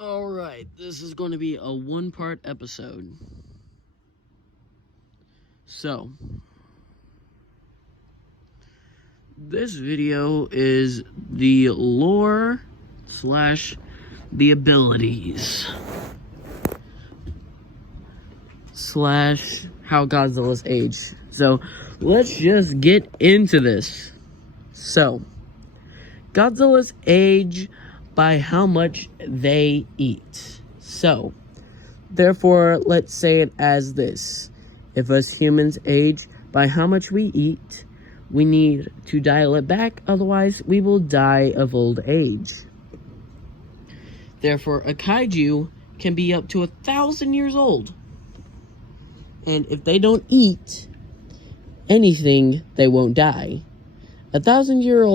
Alright, this is going to be a one-part episode. So, this video is the lore / the abilities / how Godzilla's age. So, let's just get into this. So, Godzilla's age by how much they eat. So, therefore, let's say it as this. If us humans age by how much we eat, we need to dial it back, otherwise we will die of old age. Therefore, a kaiju can be up to 1,000 years old. And if they don't eat anything, they won't die. 1,000 years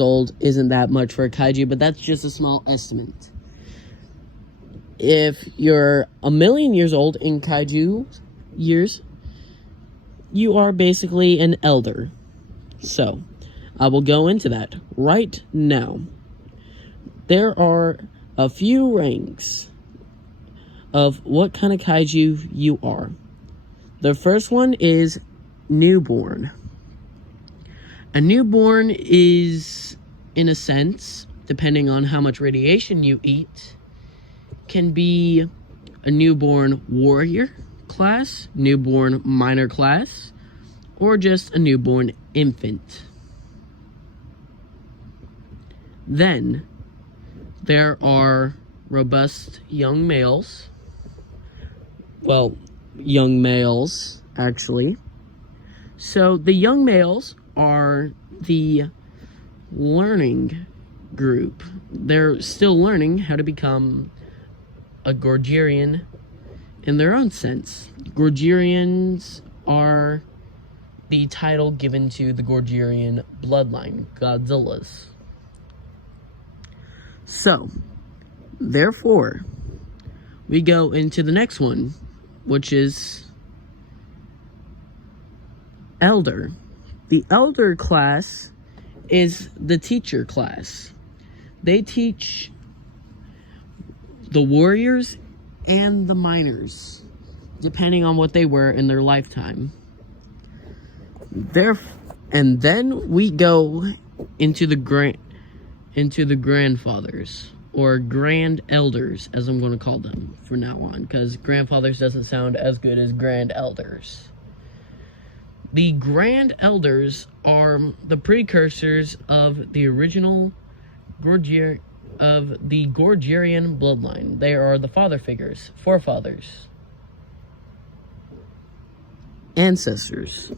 old isn't that much for a kaiju, but that's just a small estimate. If you're 1,000,000 years old in kaiju years, you are basically an elder. So, I will go into that right now. There are a few ranks of what kind of kaiju you are. The first one is newborn. A newborn is, in a sense, depending on how much radiation you eat, can be a newborn warrior class, newborn minor class, or just a newborn infant. Then, there are robust young males. Well, young males, actually. So, the young males are the learning group. They're still learning how to become a Gorgerian in their own sense. Gorgerians are the title given to the Gorgerian bloodline, Godzilla's. So, therefore, we go into the next one, which is Elder. The Elder class is the teacher class. They teach the warriors and the miners, depending on what they were in their lifetime. And then we go into the grandfathers, or grand elders, as I'm going to call them from now on, because grandfathers doesn't sound as good as grand elders. The grand elders are the precursors of the original Gorgerian bloodline. They are the father figures, forefathers, ancestors.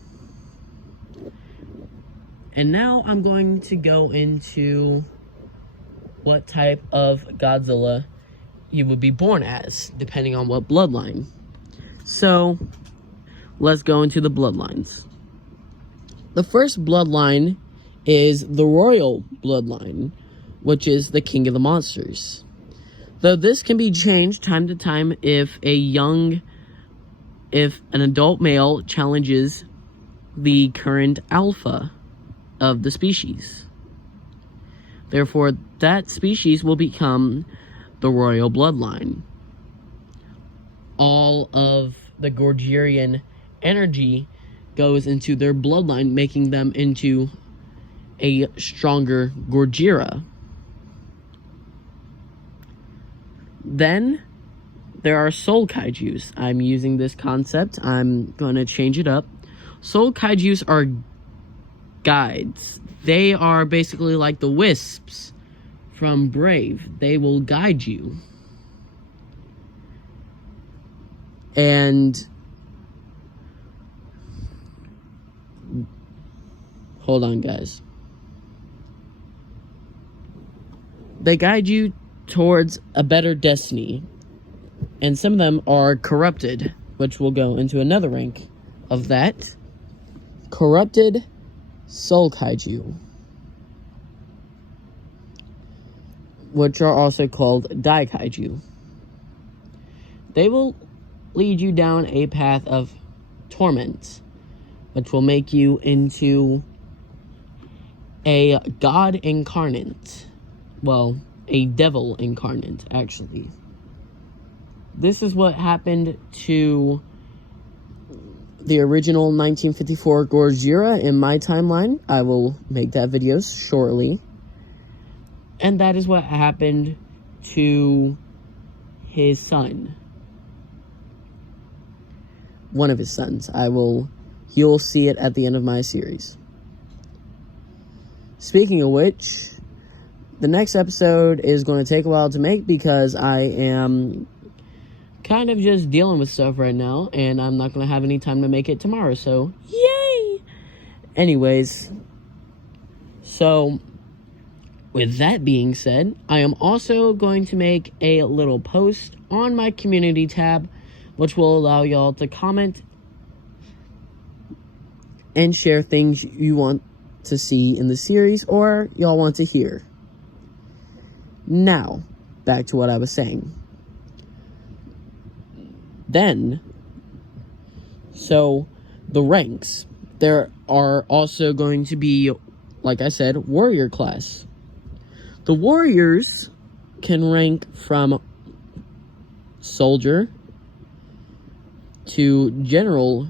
And now I'm going to go into what type of Godzilla you would be born as, depending on what bloodline. So, let's go into the bloodlines. The first bloodline is the royal bloodline, which is the king of the monsters. Though this can be changed time to time if an adult male challenges the current alpha of the species. Therefore, that species will become the royal bloodline. All of the Gorgerian energy goes into their bloodline, making them into a stronger Gorgera. Then, there are soul kaijus. I'm using this concept. I'm going to change it up. Soul kaijus are guides. They are basically like the wisps from Brave. They will guide you. And hold on, guys. They guide you towards a better destiny. And some of them are corrupted, which will go into another rank of that. Corrupted soul kaiju, which are also called Daikaiju. They will lead you down a path of torment, which will make you into a god incarnate. Well, a devil incarnate, actually. This is what happened to the original 1954 Gojira in my timeline. I will make that video shortly. And that is what happened to his son. One of his sons. You'll see it at the end of my series. Speaking of which, the next episode is going to take a while to make because I am kind of just dealing with stuff right now, and I'm not going to have any time to make it tomorrow, so yay! Anyways, so with that being said, I am also going to make a little post on my community tab, which will allow y'all to comment and share things you want to see in the series or y'all want to hear. Now, back to what I was saying. Then, so the ranks. There are also going to be, like I said, warrior class. The warriors can rank from soldier to general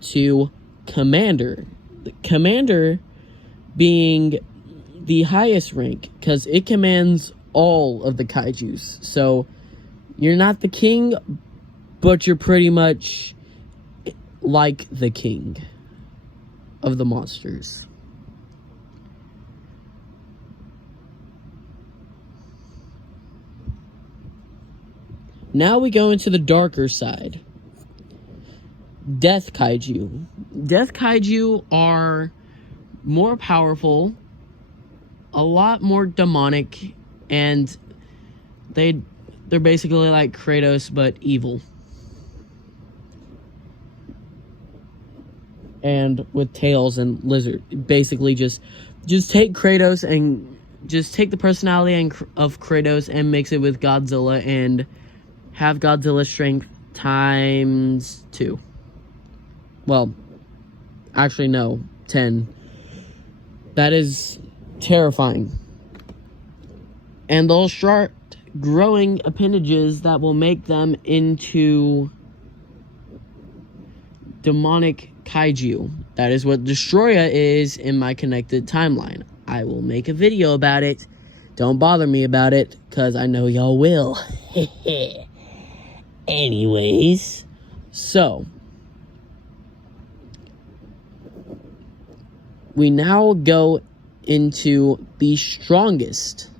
to commander. The commander being the highest rank because it commands all of the kaijus. So you're not the king, but you're pretty much like the king of the monsters. Now we go into the darker side. Death Kaiju. Death Kaiju are more powerful, a lot more demonic, and they're basically like Kratos, but evil. And with tails and lizard. Basically just take Kratos and just take the personality of Kratos and mix it with Godzilla and have Godzilla's strength times 2. Well, actually no, 10. That is terrifying. And they'll start growing appendages that will make them into demonic kaiju. That is what Destroya is in my connected timeline. I will make a video about it. Don't bother me about it, because I know y'all will. Anyways, so we now go into the strongest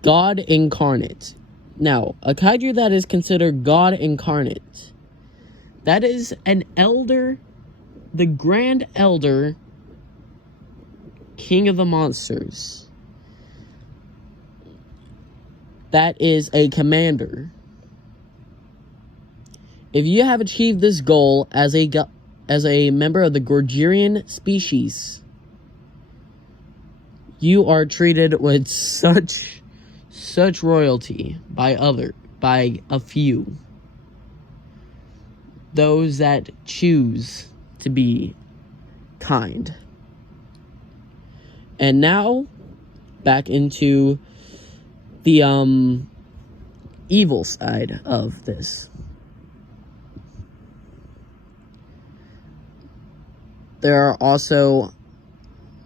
God incarnate. Now, a kaiju that is considered God incarnate, that is an elder, the Grand Elder, King of the Monsters. That is a commander. If you have achieved this goal as a member of the Gojirian species, you are treated with such royalty by a few. Those that choose to be kind. And now, back into the evil side of this. There are also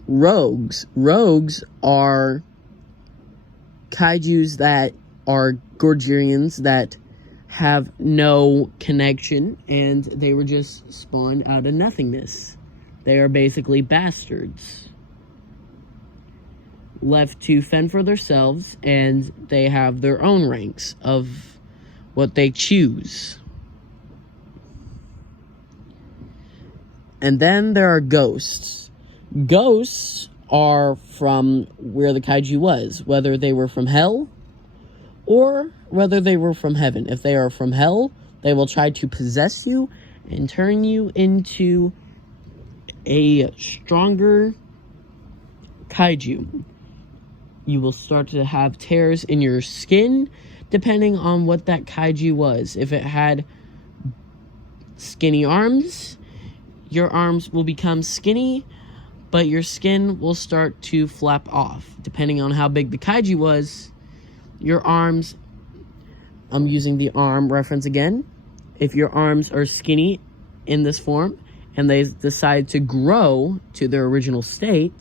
rogues. Rogues are kaijus that are Gojirians that have no connection and they were just spawned out of nothingness. They are basically bastards, left to fend for themselves, and they have their own ranks of what they choose. And then there are ghosts. Ghosts are from where the kaiju was, whether they were from hell or whether they were from heaven. If they are from hell, they will try to possess you and turn you into a stronger kaiju. You will start to have tears in your skin, depending on what that kaiju was. If it had skinny arms, your arms will become skinny, but your skin will start to flap off. Depending on how big the kaiju was, your arms, I'm using the arm reference again. If your arms are skinny in this form and they decide to grow to their original state,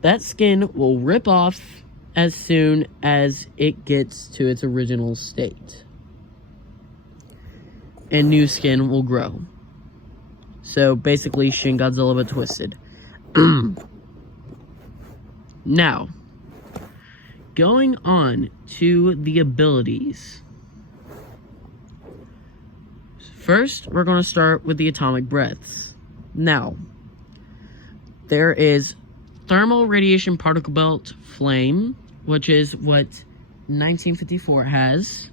that skin will rip off as soon as it gets to its original state. And new skin will grow. So basically Shin Godzilla but twisted. Now, going on to the abilities. First, we're going to start with the atomic breaths. Now, there is thermal radiation particle belt flame, which is what 1954 has.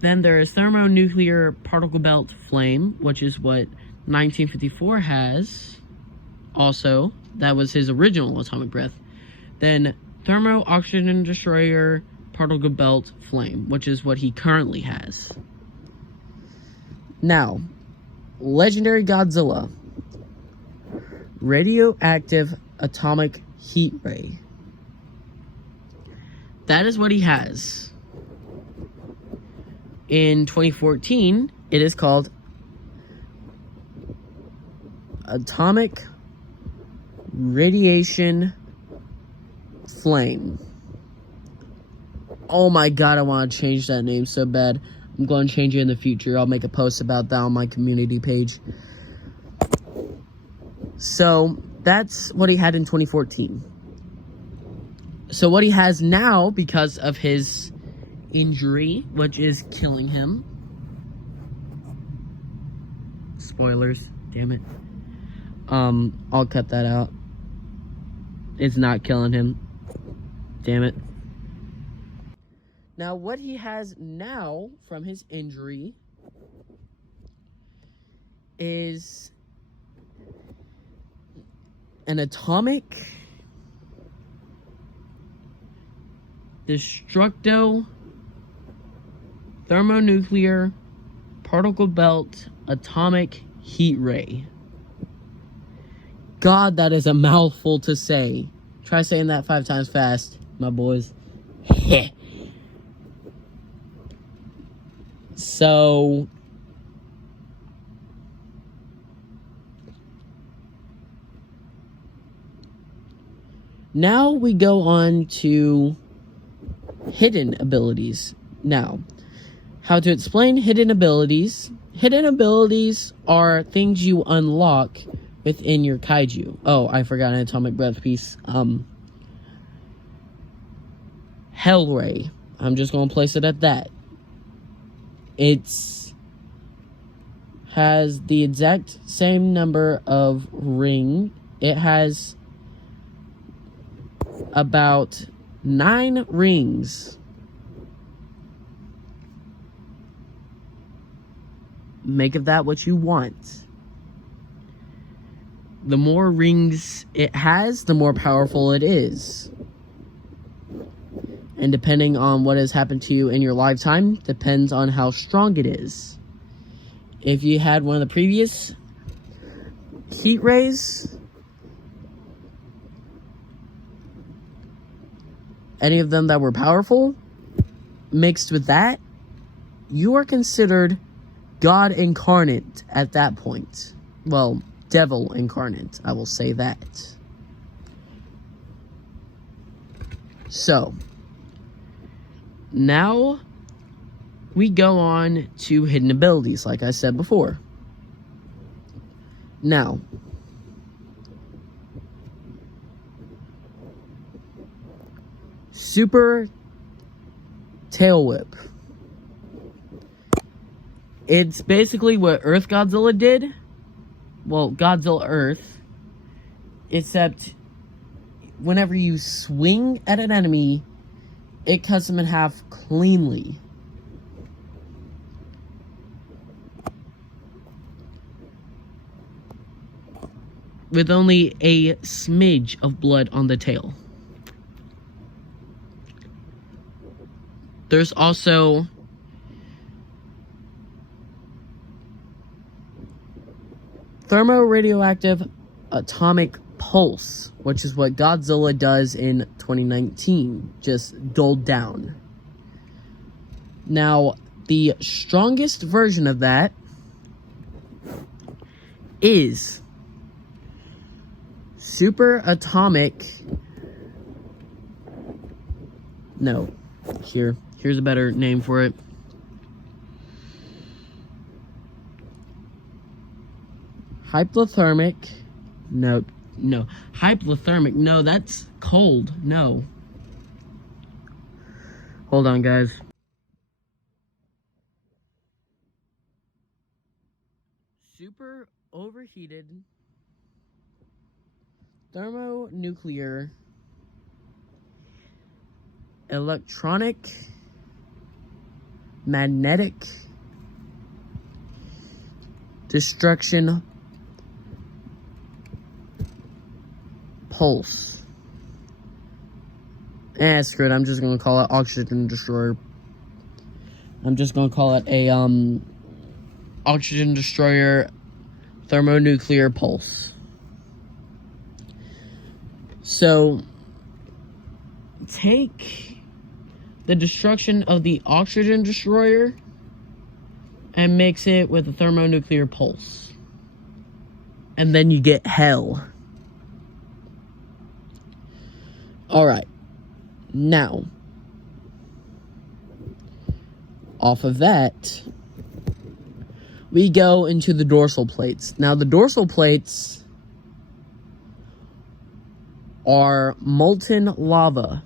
Then there is thermonuclear particle belt flame, which is what 1954 has. Also, that was his original atomic breath. Then thermo oxygen destroyer particle belt flame, which is what he currently has. Now, legendary Godzilla, radioactive atomic heat ray. That is what he has. In 2014, it is called atomic radiation flame. Oh my god, I want to change that name so bad. I'm going to change it in the future. I'll make a post about that on my community page. So, that's what he had in 2014. So what he has now, because of his injury, which is killing him. Spoilers, damn it. I'll cut that out. It's not killing him. Damn it. Now, what he has now from his injury is an atomic destructo thermonuclear particle belt atomic heat ray. God, that is a mouthful to say. Try saying that 5 times fast, my boys. So, now we go on to hidden abilities. Now, how to explain hidden abilities. Hidden abilities are things you unlock within your kaiju. Oh, I forgot an atomic breath piece. Hellray. I'm just going to place it at that. It's has the exact same number of ring. It has about 9 rings. Make of that what you want. The more rings it has, the more powerful it is. And depending on what has happened to you in your lifetime, depends on how strong it is. If you had one of the previous heat rays, any of them that were powerful, mixed with that, you are considered God incarnate at that point. Well, devil incarnate, I will say that. So, now we go on to hidden abilities, like I said before. Now, Super Tail Whip. It's basically what Earth Godzilla did. Well, Godzilla Earth. Except, whenever you swing at an enemy, it cuts them in half cleanly. With only a smidge of blood on the tail. There's also thermoradioactive atomic pulse, which is what Godzilla does in 2019, just dulled down. Now, the strongest version of that is here's a better name for it. Hypothermic, that's cold, no. Hold on, guys. Super overheated thermonuclear electronic magnetic destruction pulse. Screw it, I'm just gonna call it oxygen destroyer. I'm just gonna call it a oxygen destroyer thermonuclear pulse. So take the destruction of the oxygen destroyer and mix it with a thermonuclear pulse, and then you get hell. Alright, now off of that we go into the dorsal plates. Now the dorsal plates are molten lava.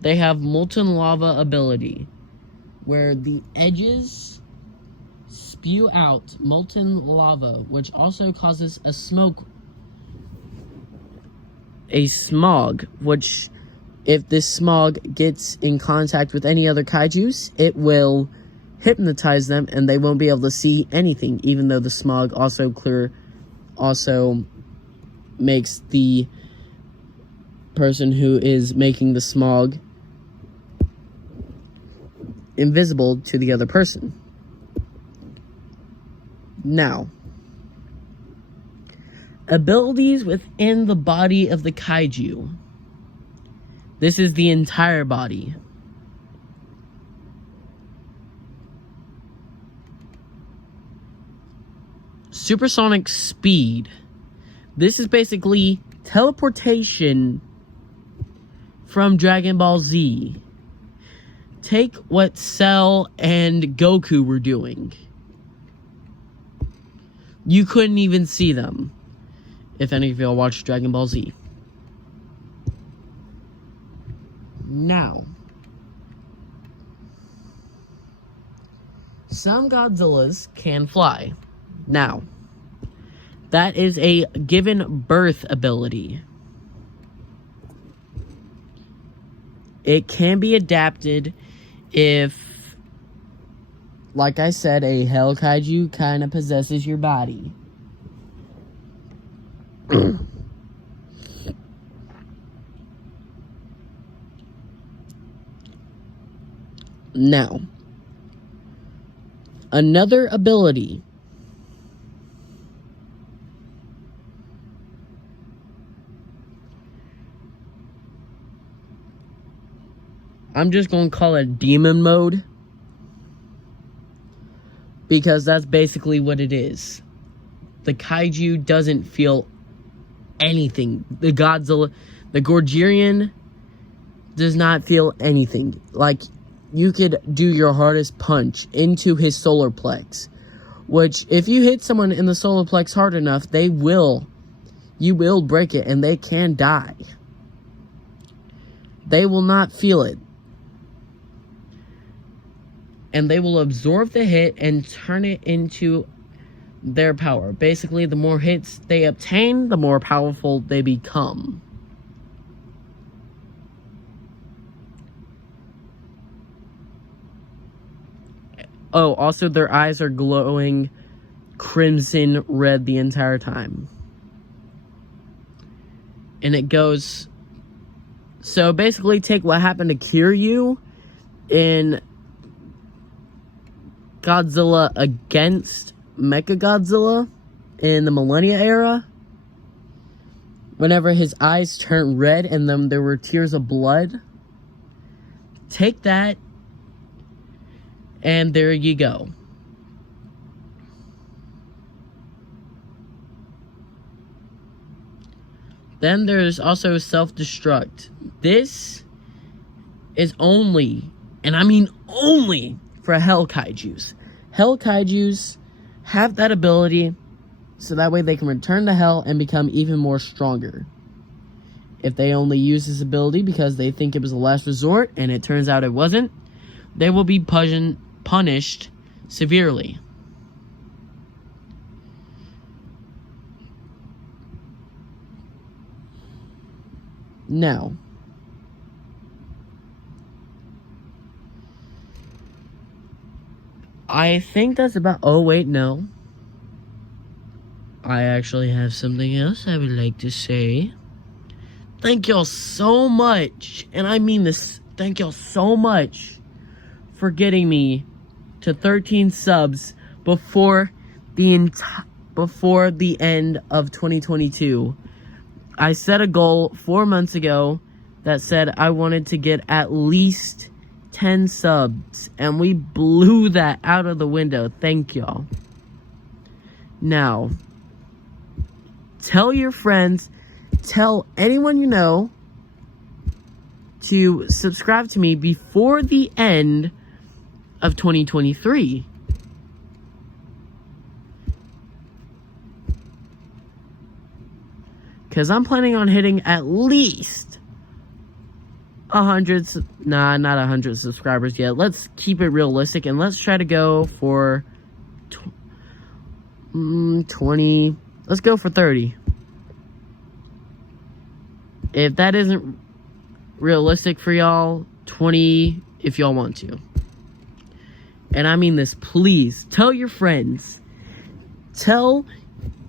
They have molten lava ability, where the edges spew out molten lava, which also causes a smog, which if this smog gets in contact with any other kaijus, it will hypnotize them and they won't be able to see anything, even though the smog also makes the person who is making the smog invisible to the other person. Now, abilities within the body of the kaiju. This is the entire body. Supersonic speed. This is basically teleportation from Dragon Ball Z. Take what Cell and Goku were doing. You couldn't even see them, if any of y'all watched Dragon Ball Z. Now, some Godzillas can fly. Now, that is a given birth ability. It can be adapted if, like I said, a Hell Kaiju kind of possesses your body. Now, another ability. I'm just going to call it demon mode, because that's basically what it is. The kaiju doesn't feel anything. The Gorgerian does not feel anything. Like, you could do your hardest punch into his solar plex, which if you hit someone in the solar plex hard enough, you will break it and they can die. They will not feel it. And they will absorb the hit and turn it into their power. Basically, the more hits they obtain, the more powerful they become. Oh, also their eyes are glowing crimson red the entire time. And it goes... So basically take what happened to Kiryu in Godzilla against Mechagodzilla, in the Millennia era, whenever his eyes turned red and then there were tears of blood. Take that, and there you go. Then there's also self-destruct. This is only, and I mean only, for Hell Kaijus. Hell Kaijus have that ability so that way they can return to Hell and become even more stronger. If they only use this ability because they think it was the last resort and it turns out it wasn't, they will be punished severely. Now, I think that's about... Oh, wait, no. I actually have something else I would like to say. Thank y'all so much, and I mean this, thank y'all so much for getting me to 13 subs before the end of 2022. I set a goal 4 months ago that said I wanted to get at least 10 subs, and we blew that out of the window. Thank y'all. Now, tell your friends, tell anyone you know to subscribe to me before the end of 2023. Because I'm planning on hitting at least 100, not 100 subscribers yet. Let's keep it realistic and let's try to go for 20, let's go for 30. If that isn't realistic for y'all, 20 if y'all want to. And I mean this, please, tell your friends, tell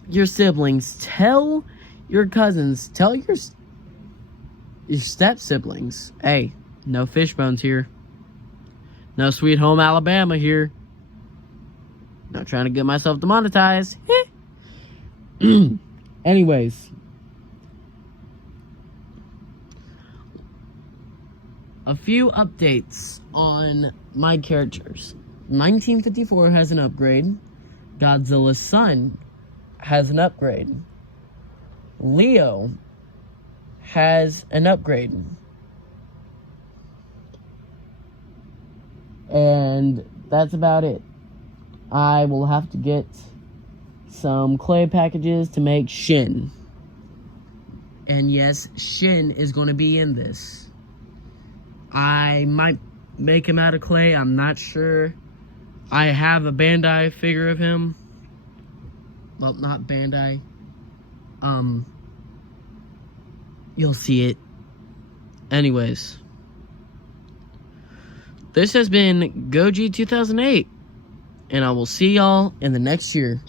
your siblings, tell your cousins, tell your step-siblings. Hey, no Fishbones here. No Sweet Home Alabama here. Not trying to get myself demonetized. Anyways. A few updates on my characters. 1954 has an upgrade. Godzilla's son has an upgrade. Leo has an upgrade. And that's about it. I will have to get some clay packages to make Shin. And yes, Shin is going to be in this. I might make him out of clay. I'm not sure. I have a Bandai figure of him. Well, not Bandai. You'll see it. Anyways. This has been Goji 2008. And I will see y'all in the next year.